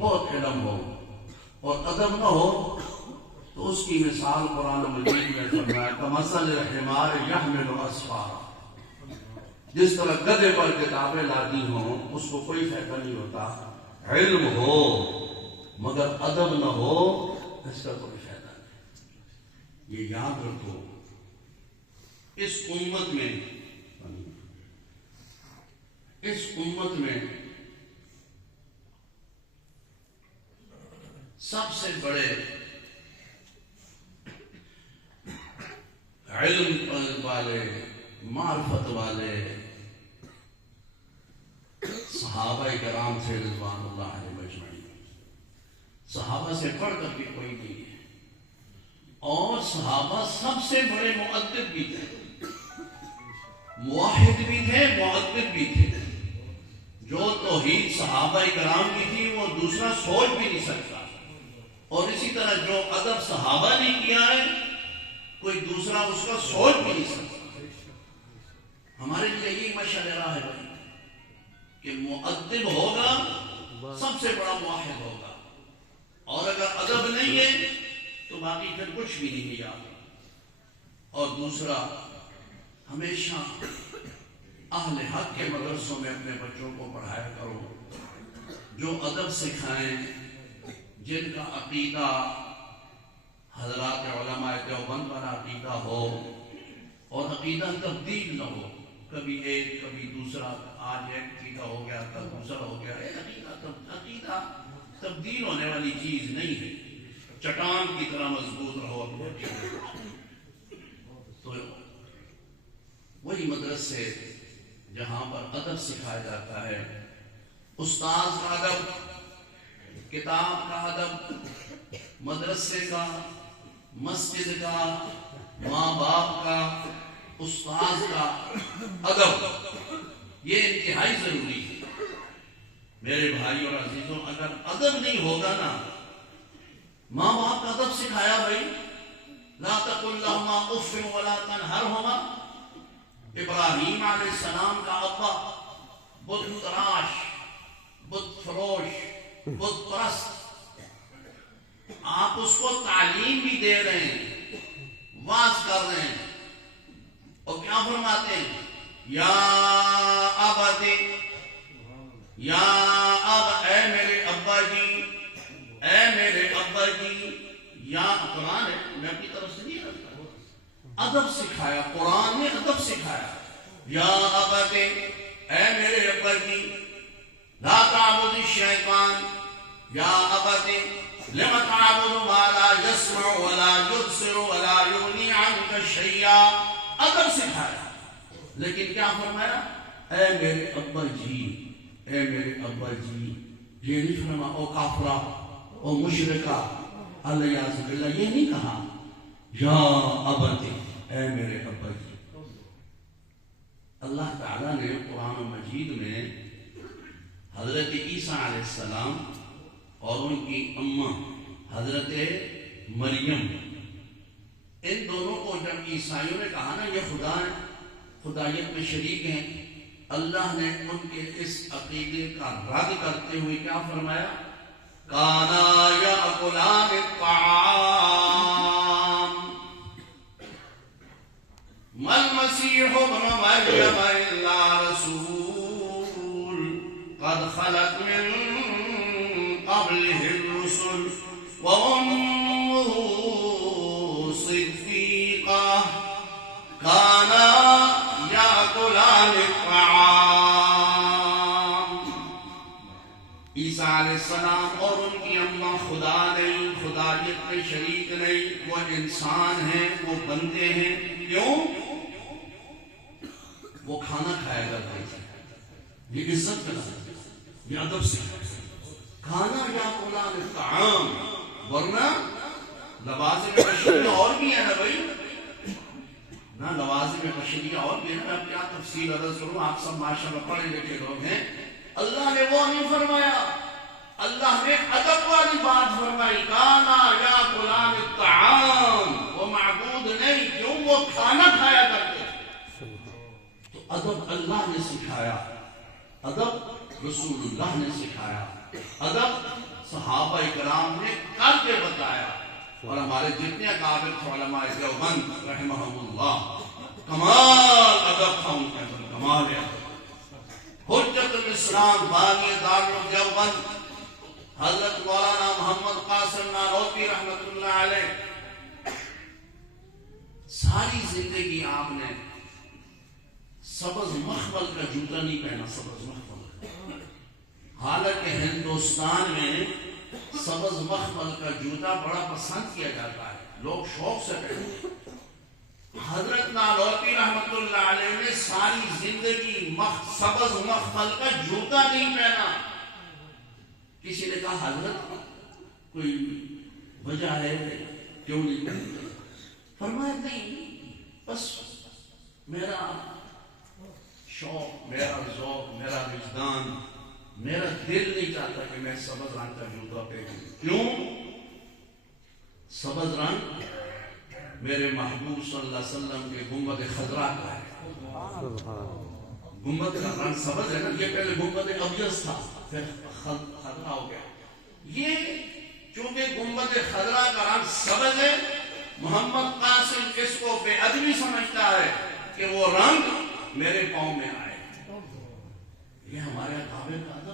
بہت علم ہو اور ادب نہ ہو تو اس کی مثال قرآن مجید میں فرمایا کمثل الحمار یحمل اسفارا، جس طرح گدھے پر کتابیں لادی ہوں اس کو کوئی فائدہ نہیں ہوتا، علم ہو مگر ادب نہ ہو اس کا کوئی فائدہ نہیں۔ یہ یاد رکھو، اس امت میں سب سے بڑے علم والے معرفت والے صحابہ کرام تھے رضوان اللہ علیہ مجمعین۔ صحابہ سے پڑھ کر کے کوئی نہیں ہے، اور صحابہ سب سے بڑے مؤدب بھی تھے، موحد بھی تھے، مؤدب بھی تھے۔ جو توحید صحابہ کرام کی تھی وہ دوسرا سوچ بھی نہیں سکتا، اور اسی طرح جو ادب صحابہ نے کیا ہے کوئی دوسرا اس کا سوچ بھی نہیں سکتا۔ ہمارے لیے یہی مشورہ ہے بھائی کہ مؤدب ہوگا سب سے بڑا موحد ہوگا، اور اگر ادب نہیں ہے تو باقی پھر کچھ بھی نہیں کیا۔ اور دوسرا، ہمیشہ اہل حق کے مدرسوں میں اپنے بچوں کو پڑھایا کرو، جو ادب سکھائیں، جن کا عقیدہ حضرات علماء دیوبند پر عقیدہ ہو، اور عقیدہ تبدیل نہ ہو، کبھی ایک کبھی دوسرا، آج ایک عقیدہ ہو گیا کل دوسرا ہو گیا۔ عقیدہ تبدیل ہونے والی چیز نہیں ہے، چٹان کی طرح مضبوط رہو۔ تو وہی مدرسے جہاں پر ادب سکھایا جاتا ہے، استاذ کا ادب، کتاب کا ادب، مدرسے کا، مسجد کا، ماں باپ کا، استاذ کا ادب، یہ انتہائی ضروری ہے میرے بھائی اور عزیزوں۔ اگر ادب نہیں ہوگا نا، ماں باپ کا ادب سکھایا بھائی، لا تقل لهما اف ولا تنهرهما۔ ابراہیم علیہ السلام کا ابا بت تراش، بت فروش، بت پرست، آپ اس کو تعلیم بھی دے رہے ہیں، واعظ کر رہے ہیں، اور کیا فرماتے ہیں؟ یا ابت، یا اب، اے میرے ابا جی، اے میرے ابا جی۔ یا قرآن ہے، میں اپنی طرف سے نہیں رکھتا، ادب سکھایا، قرآن نے ادب سکھایا۔ یا ابت، اے میرے ابا جی، لا تعبد الشیطان، یا ابت لم تعبد ما لا يسمع ولا يبصر ولا یغنی عنک شیئا۔ ادب سکھایا، لیکن کیا فرمایا؟ اے میرے ابا جی، اے میرے ابا جی۔ یہ نہیں فرما او کافرہ، او مشرکہ، الیاذ باللہ، یہ نہیں کہا یا ابت، اے میرے ابا جی۔ اللہ تعالیٰ نے قرآن مجید میں حضرت عیسیٰ علیہ السلام اور ان کی اماں حضرت مریم، ان دونوں کو جب عیسائیوں نے کہا نا یہ خدا ہے، خدائیت میں شریک ہیں، اللہ نے ان کے اس عقیدے کا رد کرتے ہوئے کیا فرمایا؟ کانا یاکلان الطعام ما المسیح ابن مریم الا رسول قد خلت من قبله الرسل وامه صدیقہ کانا یاکلان الطعام۔ عیسیٰ علیہ السلام اور ان کی اماں خدا نہیں، خدایت میں شریک نہیں، وہ انسان ہیں، وہ بندے ہیں۔ کیوں؟ وہ کھانا کھایا کرتے تھے، یہ عزت کرتے، یہ ادب سے کھانا یاکلان الطعام، ورنہ لوازم بشریہ اور بھی ہے نا بھائی، نہ لوازم بشریہ اور بھی ہے نا۔ اب کیا تفصیل عرض کروں، آپ سب ماشاءاللہ پڑھے لکھے لوگ ہیں۔ اللہ نے وہ نہیں فرمایا، اللہ نے ادب والی بات فرمائی، کانا یاکلان الطعام، وہ معبود نہیں، کیوں؟ وہ کھانا کھایا کرتے تھے۔ تو ادب اللہ نے سکھایا، ادب رسول اللہ نے سکھایا، ادب صحابہ اکرام نے کر کے بتایا، اور ہمارے جتنے اکابر تھے علماء دیوبند رحمہم اللہ، کمال ادب تھا ان کے اندر، کمال ادب۔ حجت الاسلام بانی دارالعلوم دیوبند حضرت مولانا محمد قاسم نانوتوی رحمۃ اللہ علیہ، ساری زندگی آپ نے سبز مخمل کا جوتا نہیں پہنا، سبز مخمل، حالانکہ ہندوستان میں سبز مخمل کا جوتا بڑا پسند کیا جاتا ہے، لوگ شوق سے پہنتے۔ حضرت نانوتوی رحمۃ اللہ علیہ نے ساری زندگی سبز مخمل کا جوتا نہیں پہنا۔ کسی نے کہا حضرت کوئی وجہ ہے کیوں نہیں پہنتے؟ فرمایا نہیں، بس میرا شوق، میرا ذوق، میرا وجدان، میرا دل نہیں چاہتا کہ میں سبز رنگ کا جوتا پہنوں۔ کیوں؟ سبز رنگ میرے محبوب صلی اللہ علیہ وسلم کے گنبد خضرا کا ہے۔ گنبد کا رنگ سبز ہے نا، یہ پہلے گنبد ابیض تھا، پھر خضرا ہو گیا۔ یہ چونکہ گنبد خضرا کا رنگ سبز ہے، محمد قاسم اس کو بے ادبی سمجھتا ہے کہ وہ رنگ میرے پاؤں میں آئے۔ یہ ہمارے اکابر کا